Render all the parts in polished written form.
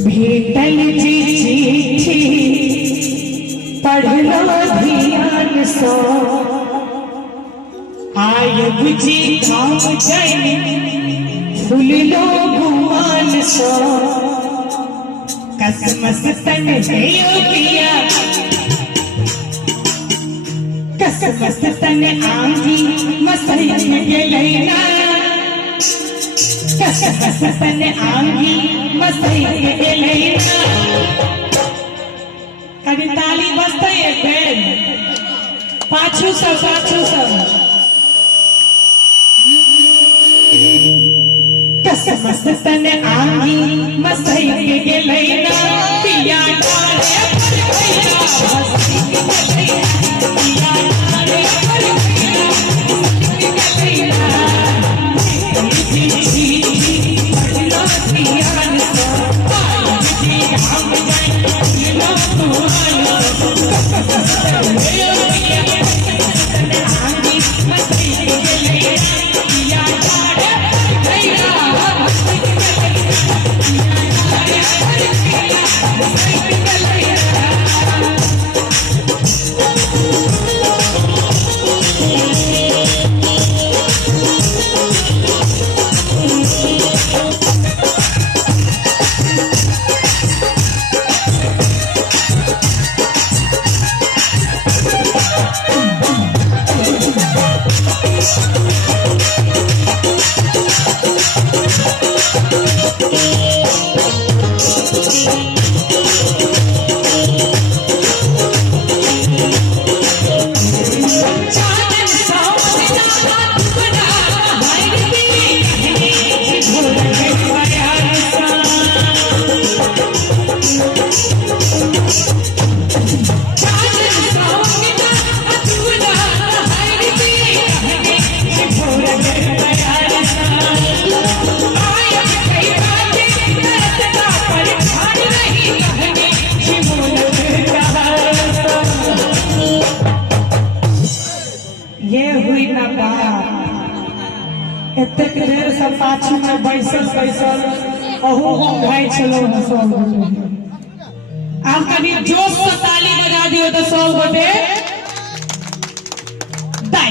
भेटल चिट्ठी पढ़लो ध्यान सो आयब जी काम जैन फूललो गुमान सो कसमस तन पिया कसमस तन आंगी मसई गेलैना कसमस तन आंगी मसई गेलैना कभी ताली बजते एक बेर पाछू सब कसमस तन आंगी मसई गेलैना पिया डाले पर भैया हंसी गेलैना पिया डाले पर भैया हंसी गेलैना एतेक देर सब पाछू में बैसल अहू हम भाई चलो सब आप कभी जोश से ताली बजा दियो तो सब गोटे दाई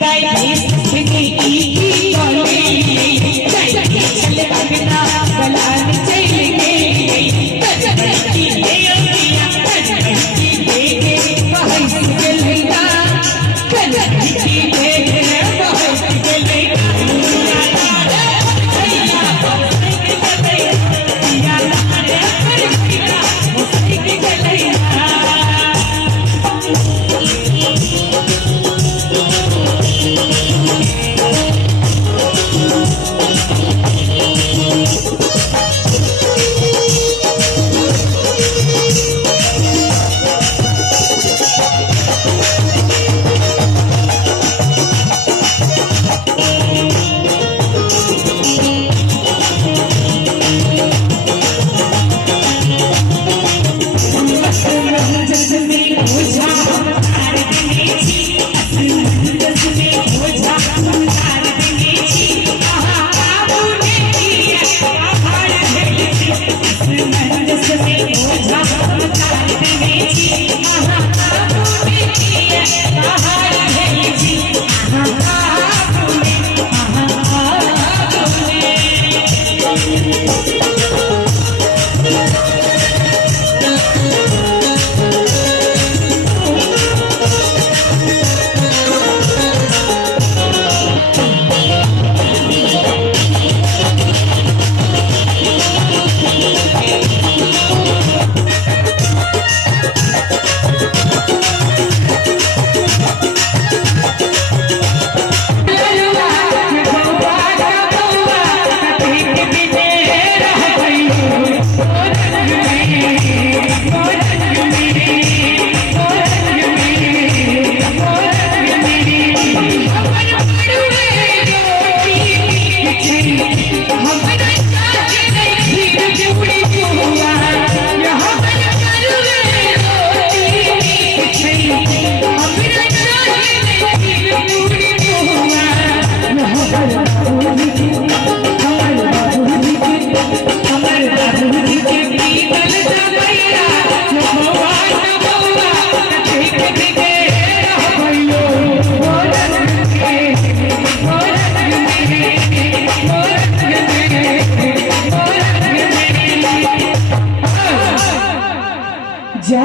दाई की चले लगना बलान चले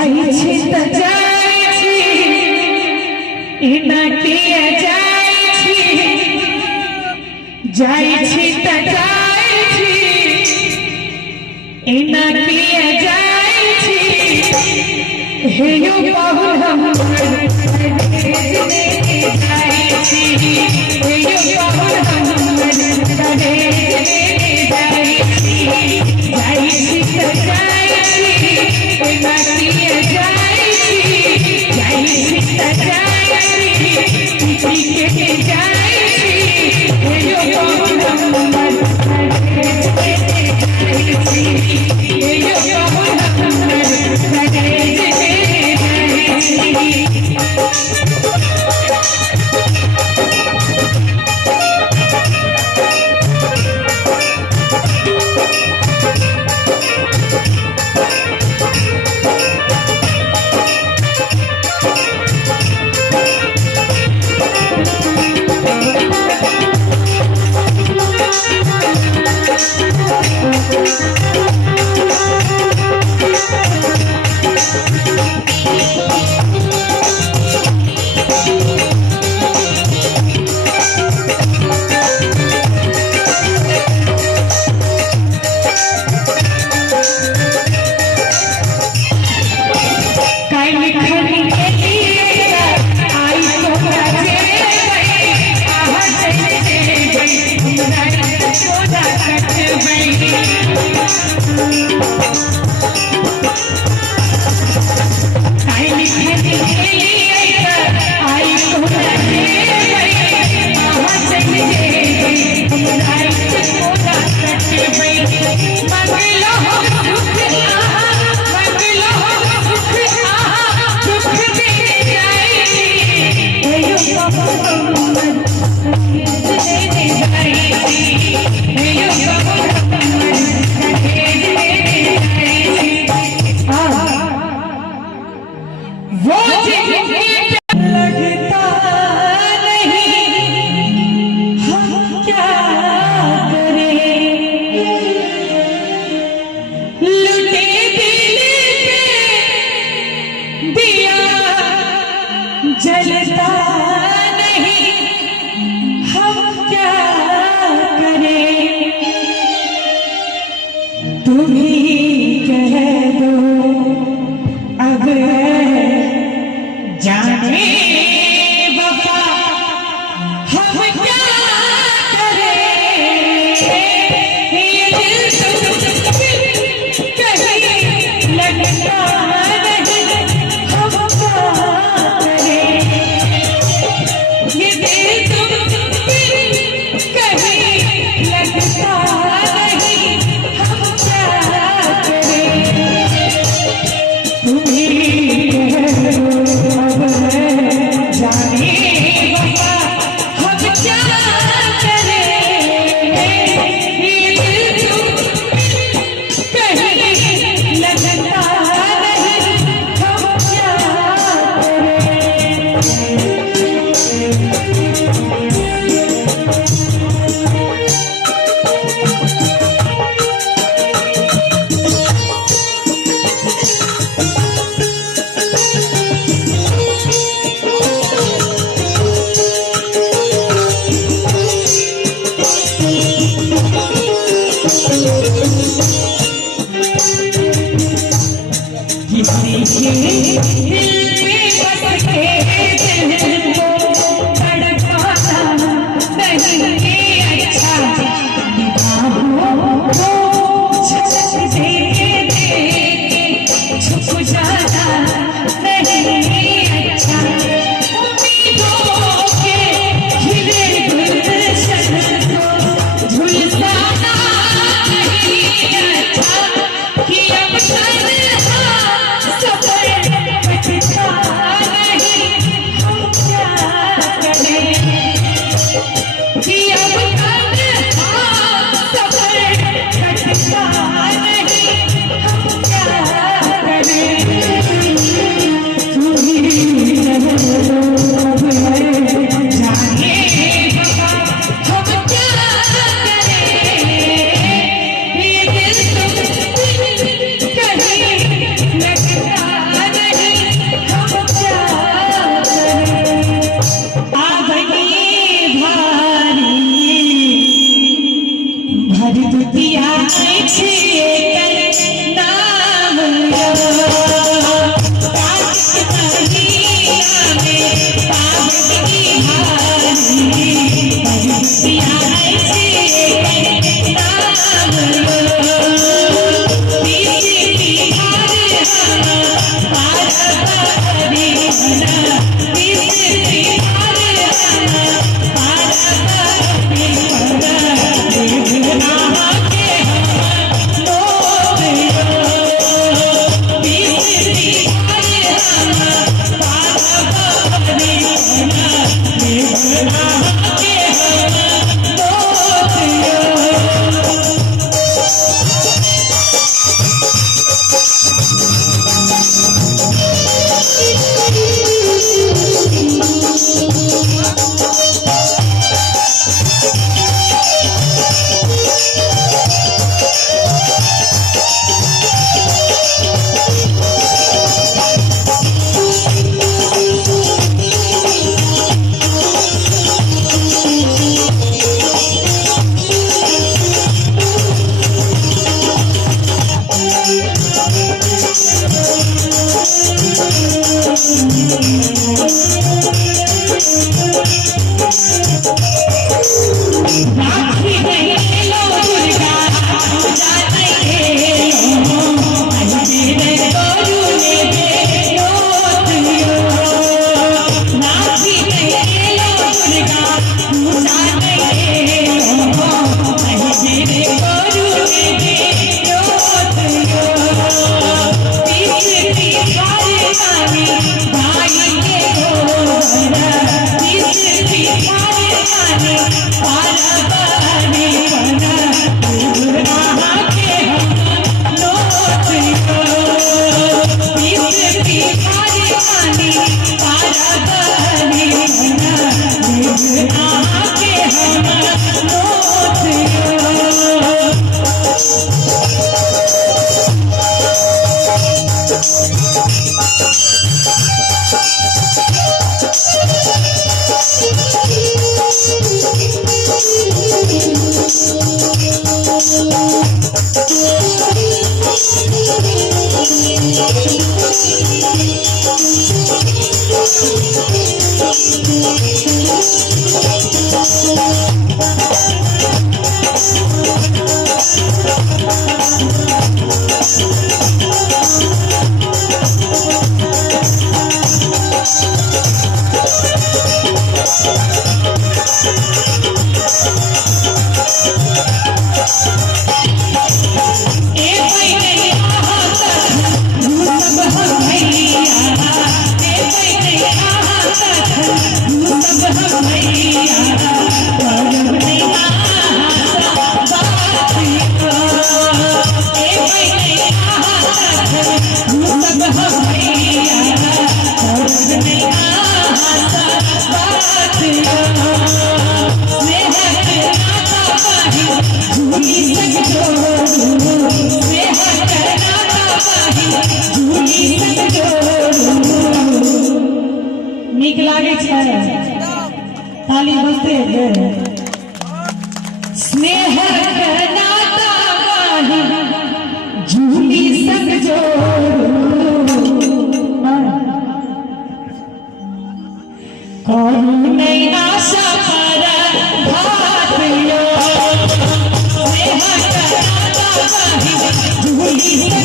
जाई छी त जाई छी इना किया जाई छी जाई छी त जाई छी इना किया जाई छी हे यो पाहुन हमर जाई छी हे यो पाहुन हमर जाई छी त जाई छी इना किया जाई छी जाई छी त जाई छी के जाई छी हे यो पाहुन हमर जाई छी हे यो पाहुन हमर जाई जलता नहीं हम क्या करें तुम ही कह दो अब जाने वफा हम क्या करें ये दिल कहीं लगता नीक लागे छै ताली बजते है स्नेह के नाता गाही झूली संग करू नहीं आशा पर भात यो स्नेह के नाता गाही झूली